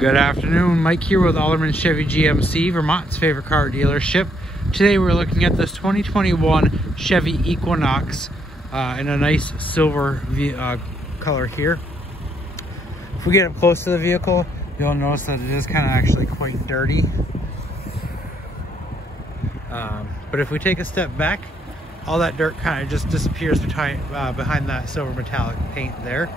Good afternoon, Mike here with Alderman Chevy GMC, Vermont's favorite car dealership. Today we're looking at this 2021 Chevy Equinox in a nice silver color here. If we get up close to the vehicle, you'll notice that it is kind of actually quite dirty. But if we take a step back, all that dirt kind of just disappears behind that silver metallic paint there.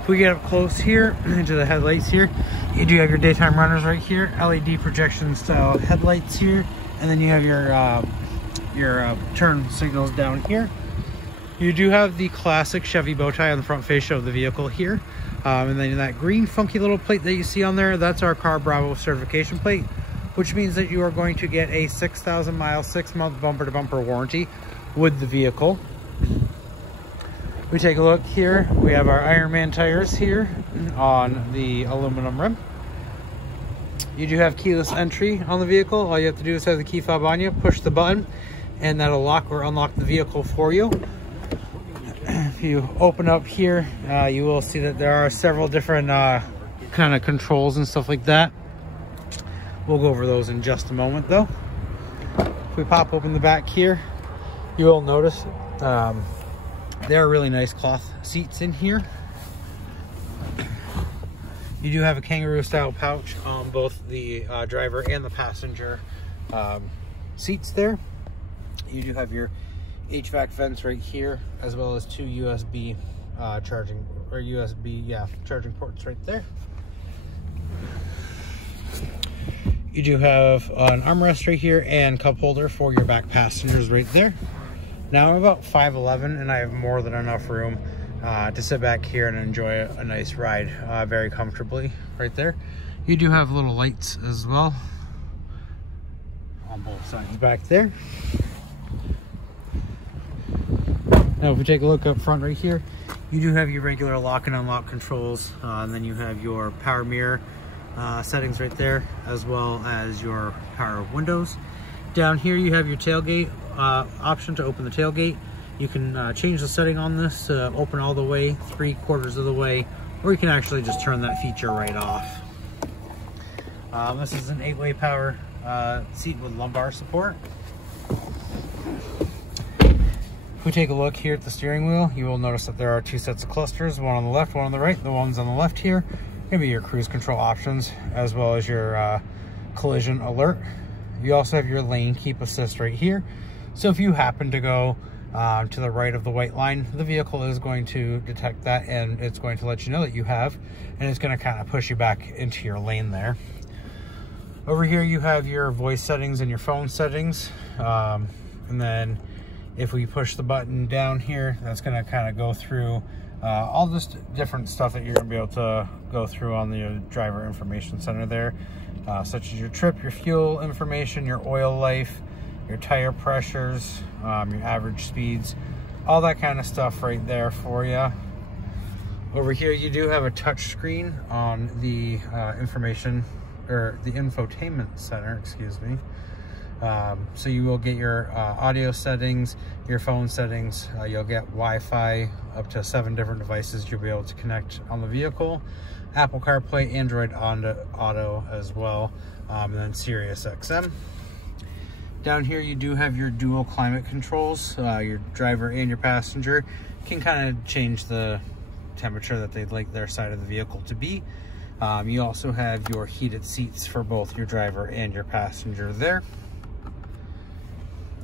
If we get up close here into the headlights here, you do have your daytime runners right here, LED projection style headlights here, and then you have your turn signals down here. You do have the classic Chevy bow tie on the front fascia of the vehicle here, and then that green funky little plate that you see on there, that's our Car Bravo certification plate, which means that you are going to get a 6,000 mile, 6-month bumper to bumper warranty with the vehicle. We take a look here, we have our Ironman tires here on the aluminum rim. You do have keyless entry on the vehicle. All you have to do is have the key fob on you, push the button, and that'll lock or unlock the vehicle for you. If you open up here, you will see that there are several different kind of controls and stuff like that. We'll go over those in just a moment though. If we pop open the back here, you will notice there are really nice cloth seats in here. You do have a kangaroo style pouch on both the driver and the passenger seats there. You do have your HVAC vents right here, as well as two USB charging ports right there. You do have an armrest right here and cup holder for your back passengers right there. Now I'm about 5'11", and I have more than enough room to sit back here and enjoy a nice ride very comfortably right there. You do have little lights as well on both sides back there. Now if we take a look up front right here, you do have your regular lock and unlock controls, and then you have your power mirror settings right there, as well as your power windows. Down here you have your tailgate option to open the tailgate. You can change the setting on this to open all the way, 3/4 of the way, or you can actually just turn that feature right off. This is an 8-way power seat with lumbar support. If we take a look here at the steering wheel, you will notice that there are two sets of clusters, one on the left, one on the right. The ones on the left here going to be your cruise control options, as well as your collision alert. You also have your lane keep assist right here. So if you happen to go to the right of the white line, the vehicle is going to detect that, and it's going to let you know that you have, and it's going to kind of push you back into your lane there. Over here you have your voice settings and your phone settings, and then if we push the button down here, that's going to kind of go through all this different stuff that you're going to be able to go through on the driver information center there, such as your trip, your fuel information, your oil life, your tire pressures, your average speeds, all that kind of stuff right there for you. Over here you do have a touch screen on the information, or the infotainment center, excuse me. So you will get your audio settings, your phone settings, you'll get Wi-Fi, up to 7 different devices you'll be able to connect on the vehicle, Apple CarPlay, Android Auto as well, and then Sirius XM. Down here you do have your dual climate controls. Your driver and your passenger can kind of change the temperature that they'd like their side of the vehicle to be. You also have your heated seats for both your driver and your passenger there.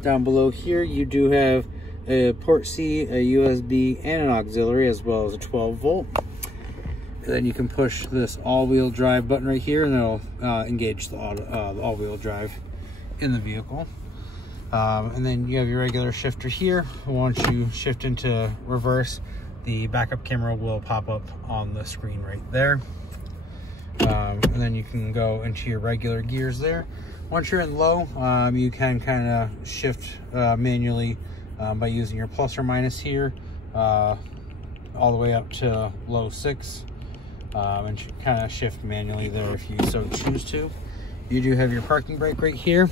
Down below here you do have a port C, a USB, and an auxiliary, as well as a 12-volt. And then you can push this all-wheel drive button right here, and it'll engage the all-wheel drive in the vehicle. And then you have your regular shifter here. Once you shift into reverse, the backup camera will pop up on the screen right there. And then you can go into your regular gears there. Once you're in low, you can kind of shift manually by using your plus or minus here, all the way up to low 6, and kind of shift manually there if you so choose to. You do have your parking brake right here,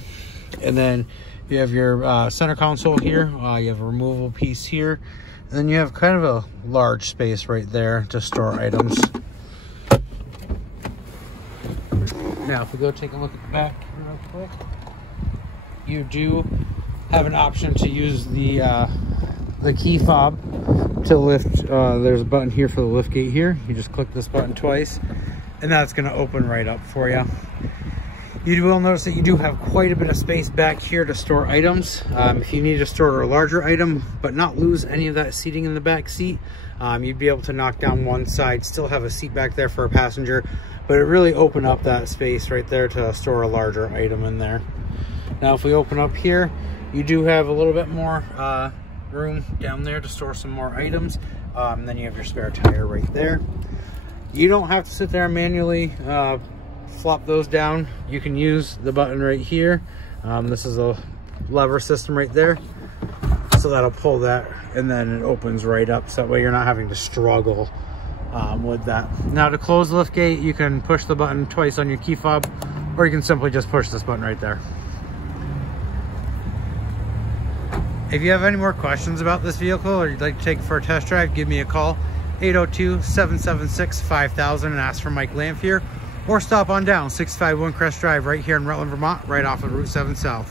and then you have your center console here. You have a removable piece here, and then you have kind of a large space right there to store items. Now, if we go take a look at the back real quick, you do have an option to use the key fob to lift. There's a button here for the lift gate here. You just click this button twice, and that's going to open right up for you. You will notice that you do have quite a bit of space back here to store items. If you need to store a larger item but not lose any of that seating in the back seat, you'd be able to knock down one side, still have a seat back there for a passenger, but it really opened up that space right there to store a larger item in there. Now, if we open up here, you do have a little bit more room down there to store some more items. Then you have your spare tire right there. You don't have to sit there and manually flop those down. You can use the button right here. This is a lever system right there, so that'll pull that, and then it opens right up, so that way you're not having to struggle with that. Now, to close the lift gate, you can push the button twice on your key fob, or you can simply just push this button right there. If you have any more questions about this vehicle, or you'd like to take it for a test drive, give me a call, 802-776-5000, and ask for Mike Lamphere, or stop on down 651 Crest Drive right here in Rutland, Vermont, right off of Route 7 South.